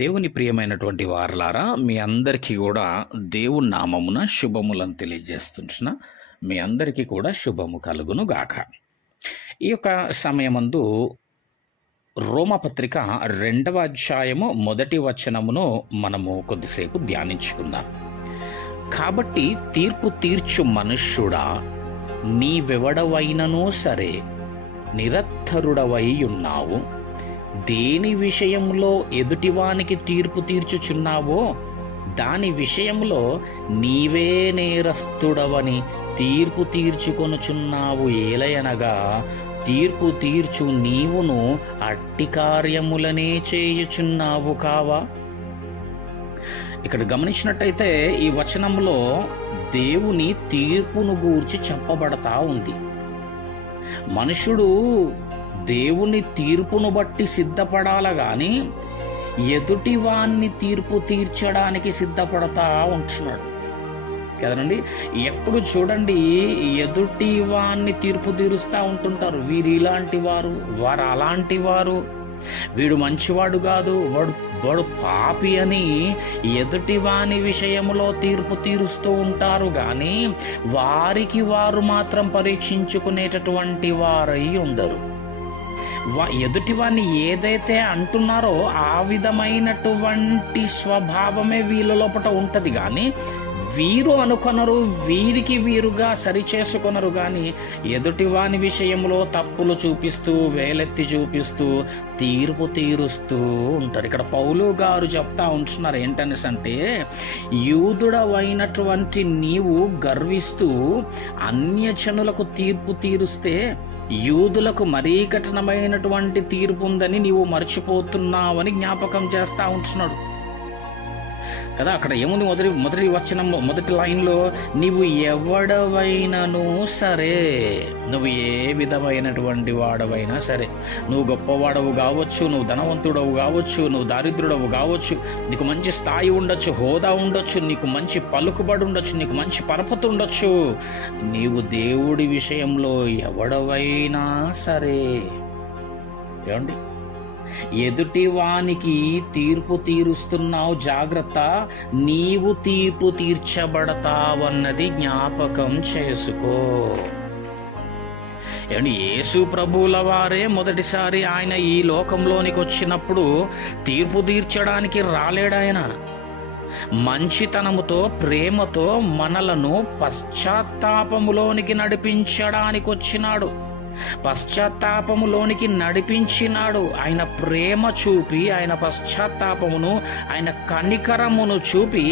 దేవుని ప్రియమైనటువంటి వారలారా, మీ అందరికీ కూడా దేవుని నామమున శుభములను తెలియజేస్తున్న మీ అందరికీ కూడా శుభము కలుగును గాక. ఈ యొక్క సమయమందు రోమపత్రిక 2వ అధ్యాయము 1వ వచనమును మనము కొద్దిసేపు ధ్యానించుకుందాం. కాబట్టి తీర్పు తీర్చు మనుష్యుడా, నీవెవడవైనను సరే నిరత్తరుడవై ఉన్నావు. దేని విషయంలో ఎదుటివానికి తీర్పు తీర్చుచున్నావో దాని విషయంలో నీవే నేరస్తుడవని తీర్పు తీర్చుకొనుచున్నావు. ఏలయనగా తీర్పు తీర్చు నీవును అట్టి కార్యములనే చేయుచున్నావు కావా. ఇక్కడ గమనించినట్టయితే ఈ వచనంలో దేవుని తీర్పును గూర్చి చెప్పబడతా ఉంది. మనుషుడు దేవుని తీర్పును బట్టి సిద్ధపడాల గాని ఎదుటి వాన్ని తీర్పు తీర్చడానికి సిద్ధపడతా ఉంటున్నాడు కదండి. ఎప్పుడు చూడండి, ఎదుటి వాన్ని తీర్పు తీరుస్తూ ఉంటుంటారు. వీరు ఇలాంటి వారు, వారు అలాంటి వారు, వీడు మంచివాడు కాదు, వాడు పాపి అని ఎదుటి వాని విషయంలో తీర్పు తీరుస్తూ ఉంటారు. కానీ వారికి వారు మాత్రం పరీక్షించుకునేటటువంటి వారై ఉండరు. ఎదుటి వాడిని ఏదైతే అంటున్నారో ఆ విధమైనటువంటి స్వభావమే వీళ్ళ లోపల ఉంటుంది. కానీ వీరు అనుకొనరు, వీరికి వీరుగా సరిచేసుకొనరు. కానీ ఎదుటి వాని విషయంలో తప్పులు చూపిస్తూ, వేలెత్తి చూపిస్తూ తీర్పు తీరుస్తూ ఉంటారు. ఇక్కడ పౌలు గారు చెప్తా ఉంటున్నారు ఏంటనేసి అంటే, యూదుడవైనటువంటి నీవు గర్విస్తూ అన్యజనులకు తీర్పు తీరుస్తే యూదులకు మరీ కఠినమైనటువంటి తీర్పు ఉందని నీవు మర్చిపోతున్నావని జ్ఞాపకం చేస్తా ఉంటున్నాడు కదా. అక్కడ ఏముంది, మొదటి వచనం మొదటి లైన్లో, నీవు ఎవడవైనను సరే, నువ్వు ఏ విధమైనటువంటి వాడవైనా సరే, నువ్వు గొప్పవాడవు కావచ్చు, నువ్వు ధనవంతుడవు కావచ్చు, నువ్వు దారిద్రుడవు కావచ్చు, నీకు మంచి స్థాయి ఉండొచ్చు, హోదా ఉండొచ్చు, నీకు మంచి పలుకుబడి ఉండొచ్చు, నీకు మంచి పరపతి ఉండొచ్చు, నీవు దేవుడి విషయంలో ఎవడవైనా సరే, ఏమండి, ఎదుటి వానికి తీర్పు తీరుస్తున్నావు, జాగ్రత్త, నీవు తీర్పు తీర్చబడతావన్నది జ్ఞాపకం చేసుకో. యేసు ప్రభువుల వారే మొదటిసారి ఆయన ఈ లోకంలోనికి వచ్చినప్పుడు తీర్పు తీర్చడానికి రాలేడాయన. మంచితనముతో, ప్రేమతో మనలను పశ్చాత్తాపములోనికి నడిపించడానికి వచ్చినాడు. పశ్చాత్తాపములోనికి నడిపించినాడు. ఆయన ప్రేమ చూపి, ఆయన పశ్చాత్తాపమును, ఆయన కనికరమును చూపి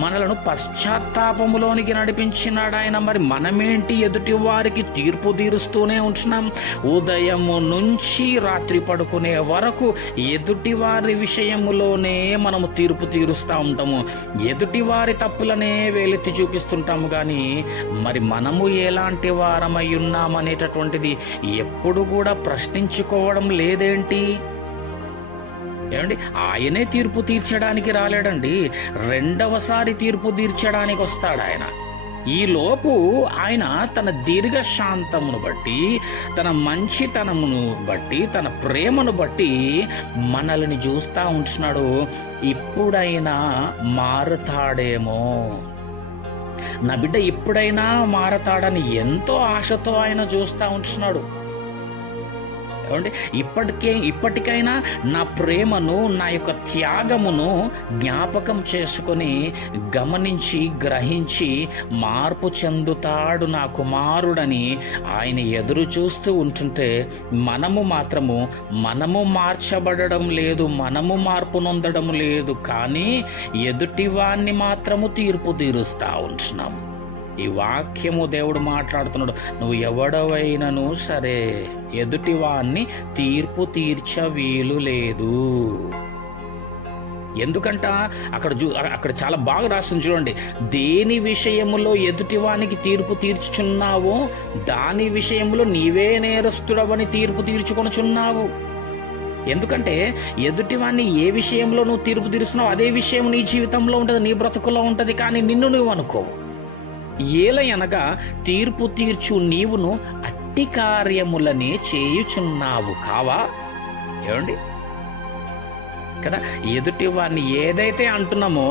మనలను పశ్చాత్తాపములోనికి నడిపించినాడు ఆయన. మరి మనమేంటి ఎదుటి వారికి తీర్పు తీరుస్తూనే ఉంటున్నాం. ఉదయము నుంచి రాత్రి పడుకునే వరకు ఎదుటి వారి విషయములోనే మనము తీర్పు తీరుస్తూ ఉంటాము. ఎదుటి వారి తప్పులనే వేలెత్తి చూపిస్తుంటాము. కానీ మరి మనము ఎలాంటి వారమై ఉన్నామనేటటువంటిది ఎప్పుడు కూడా ప్రశ్నించుకోవడం లేదేంటి? ఏమండి, ఆయనే తీర్పు తీర్చడానికి రాలేడండి, రెండవసారి తీర్పు తీర్చడానికి వస్తాడు ఆయన. ఈలోపు ఆయన తన దీర్ఘశాంతమును బట్టి, తన మంచితనమును బట్టి, తన ప్రేమను బట్టి మనల్ని చూస్తూ ఉంటున్నాడు. ఇప్పుడైనా మారుతాడేమో, నా బిడ్డ ఇప్పుడైనా మారతాడని ఎంతో ఆశతో ఆయన చూస్తూ ఉంటున్నాడు. ఏమంటే, ఇప్పటికైనా నా ప్రేమను, నా యొక్క త్యాగమును జ్ఞాపకం చేసుకొని, గమనించి, గ్రహించి మార్పు చెందుతాడు నా కుమారుడని ఆయన ఎదురు చూస్తూ ఉంటుంటే, మనము మార్చబడడం లేదు, మనము మార్పు నొందడం లేదు. కానీ ఎదుటివాన్ని మాత్రము తీర్పు తీరుస్తూ ఉంటున్నాము. ఈ వాక్యము దేవుడు మాట్లాడుతున్నాడు, నువ్వు ఎవడవైనను సరే ఎదుటివాన్ని తీర్పు తీర్చ వీలు లేదు. ఎందుకంట అక్కడ చాలా బాగా రాస్తుంది చూడండి, దేని విషయములో ఎదుటివానికి తీర్పు తీర్చుచున్నావో దాని విషయంలో నీవే నేరస్తుడవని తీర్పు తీర్చుకొనుచున్నావు. ఎందుకంటే ఎదుటివాన్ని ఏ విషయంలో నువ్వు తీర్పు తీరుస్తున్నావు అదే విషయం నీ జీవితంలో ఉంటుంది, నీ బ్రతుకులో ఉంటుంది. కానీ నిన్ను నువ్వు అనుకోవు. ఏలయనగా తీర్పు తీర్చు నీవును అట్టి కార్యములనే చేయుచున్నావు కావా. ఏమండి, కదా. ఎదుటి వారిని ఏదైతే అంటున్నామో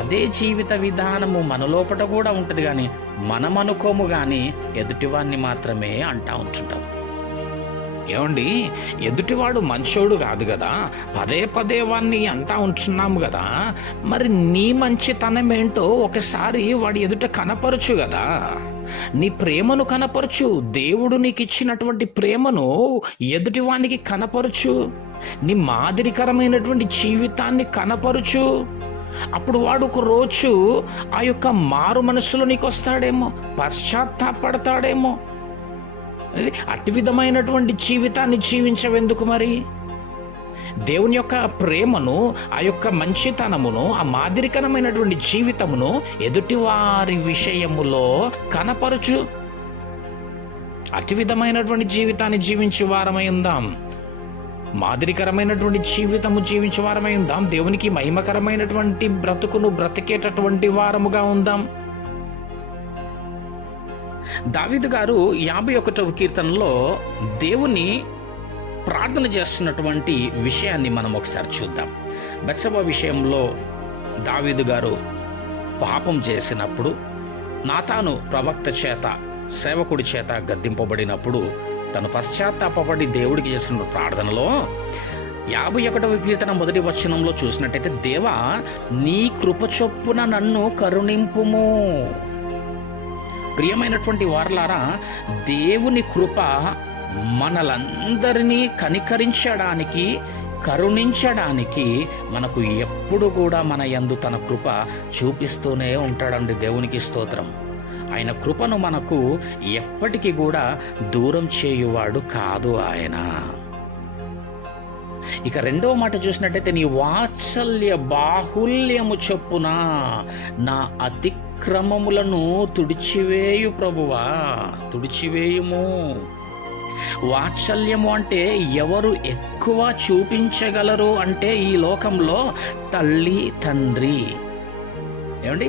అదే జీవిత విధానము మన లోపట కూడా ఉంటుంది, కానీ మనం అనుకోము, కానీ ఎదుటివాడిని మాత్రమే అంటా ఉంటుంటాం. ఏమండి, ఎదుటివాడు మంచోడు కాదు కదా, పదే పదే వాడిని అంటా ఉంటున్నాము కదా, మరి నీ మంచితనం ఏంటో ఒకసారి వాడి ఎదుట కనపరచు కదా. నీ ప్రేమను కనపరచు, దేవుడు నీకు ఇచ్చినటువంటి ప్రేమను ఎదుటివానికి కనపరచు, నీ మాదిరికరమైనటువంటి జీవితాన్ని కనపరచు. అప్పుడు వాడు ఒక రోజు ఆ యొక్క మారు మనసులో నీకు వస్తాడేమో, పశ్చాత్తాపడతాడేమో. అట్టి విధమైనటువంటి జీవితాన్ని జీవించవెందుకు మరి? దేవుని యొక్క ప్రేమను, ఆ యొక్క మంచితనమును, ఆ మాదిరికరమైనటువంటి జీవితమును ఎదుటివారి విషయములో కనపరచు. అట్టి విధమైనటువంటి జీవితాన్ని జీవించే వారమై ఉందాం, మాదిరికరమైనటువంటి జీవితము జీవించే వారమై ఉందాం, దేవునికి మహిమకరమైనటువంటి బ్రతుకును బ్రతికేటటువంటి వారముగా ఉందాం. దావీదు గారు 51వ కీర్తనలో దేవుని ప్రార్థన చేస్తున్నటువంటి విషయాన్ని మనం ఒకసారి చూద్దాం. బత్షెబ విషయంలో దావీదు గారు పాపం చేసినప్పుడు, నాతాను ప్రవక్త చేత, సేవకుడి చేత గద్దింపబడినప్పుడు తను పశ్చాత్తాపడి దేవుడికి చేసిన ప్రార్థనలో 51వ కీర్తన 1వ వచనంలో చూసినట్టయితే, దేవా నీ కృప చొప్పున నన్ను కరుణింపుము. ప్రియమైనటువంటి వారలారా, దేవుని కృప మనలందరినీ కనికరించడానికి, కరుణించడానికి మనకు ఎప్పుడు కూడా మన యందు తన కృప చూపిస్తూనే ఉంటాడండి. దేవునికి స్తోత్రం. ఆయన కృపను మనకు ఎప్పటికీ కూడా దూరం చేయువాడు కాదు ఆయన. ఇక రెండవ మాట చూసినట్టయితే, నీ వాత్సల్య బాహుల్యము చొప్పున నా అతిక్రమములను తుడిచివేయు ప్రభువా, తుడిచివేయుము. వాత్సల్యము అంటే ఎవరు ఎక్కువ చూపించగలరు అంటే ఈ లోకంలో తల్లి, తండ్రి. ఏమండి,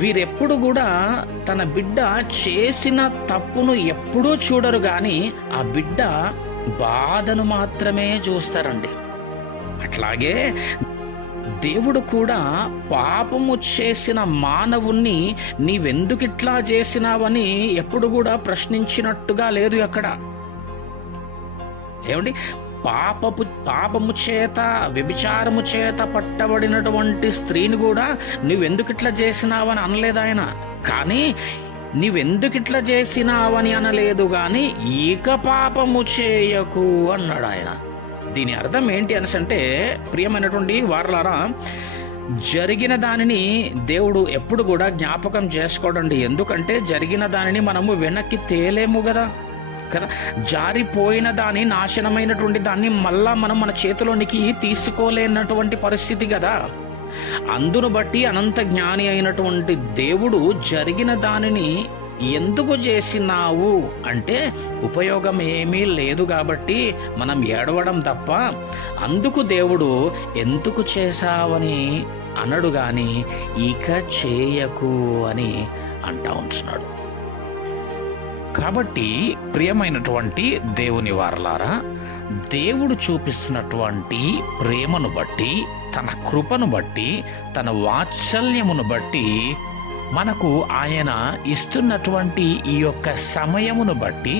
వీరెప్పుడు కూడా తన బిడ్డ చేసిన తప్పును ఎప్పుడూ చూడరు, కానీ ఆ బిడ్డ బాధను మాత్రమే చూస్తారండి. అట్లాగే దేవుడు కూడా పాపము చేసిన మానవుణ్ణి నీవెందుకిట్లా చేసినావని ఎప్పుడు కూడా ప్రశ్నించినట్టుగా లేదు ఎక్కడ. ఏమండి, పాపము చేత, వ్యభిచారము చేత పట్టబడినటువంటి స్త్రీని కూడా నువ్వెందుకిట్లా చేసినావని అనలేదు ఆయన. కానీ నీవెందుకిట్లా చేసినావని అనలేదు, కానీ ఇక పాపము చేయకు అన్నాడు ఆయన. దీని అర్థం ఏంటి అంటే, ప్రియమైనటువంటి వారలారా, జరిగిన దానిని దేవుడు ఎప్పుడు కూడా జ్ఞాపకం చేసుకోడండి. ఎందుకంటే జరిగిన దానిని మనము వెనక్కి తేలేము కదా. జారిపోయిన దాని, నాశనమైనటువంటి దాన్ని మళ్ళా మనం మన చేతిలోనికి తీసుకోలేనటువంటి పరిస్థితి కదా. అందును బట్టి అనంత జ్ఞాని అయినటువంటి దేవుడు జరిగిన దానిని ఎందుకు చేసినావు అంటే ఉపయోగం ఏమీ లేదు కాబట్టి మనం ఏడవడం తప్ప, అందుకు దేవుడు ఎందుకు చేశావని అనడు గాని ఇక చేయకు అని అంటా ఉంటున్నాడు. కాబట్టి ప్రియమైనటువంటి దేవుని వారలారా, దేవుడు చూపిస్తున్నటువంటి ప్రేమను బట్టి, తన కృపను బట్టి, తన వాత్సల్యమును బట్టి, మనకు ఆయన ఇస్తున్నటువంటి ఈ యొక్క సమయమును బట్టి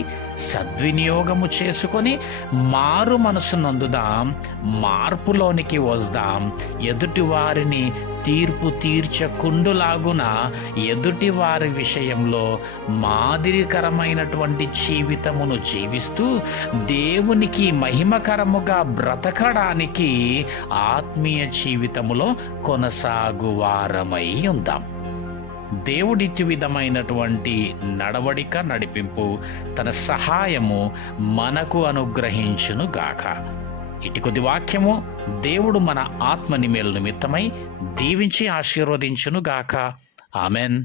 సద్వినియోగము చేసుకొని మారు మనసు నందుదాం, మార్పులోనికి వద్దాం. ఎదుటి వారిని తీర్పు తీర్చకుండులాగున ఎదుటి వారి విషయంలో మాదిరికరమైనటువంటి జీవితమును జీవిస్తూ దేవునికి మహిమకరముగా బ్రతకడానికి ఆత్మీయ జీవితములో కొనసాగువారమై ఉందాం. దేవుడిటి విధమైనటువంటి నడవడిక, నడిపింపు, తన సహాయము మనకు అనుగ్రహించును గాక. ఇటు కొద్ది వాక్యము దేవుడు మన ఆత్మ నిమేలు నిమిత్తమై దీవించి ఆశీర్వదించును గాక. ఆమెన్.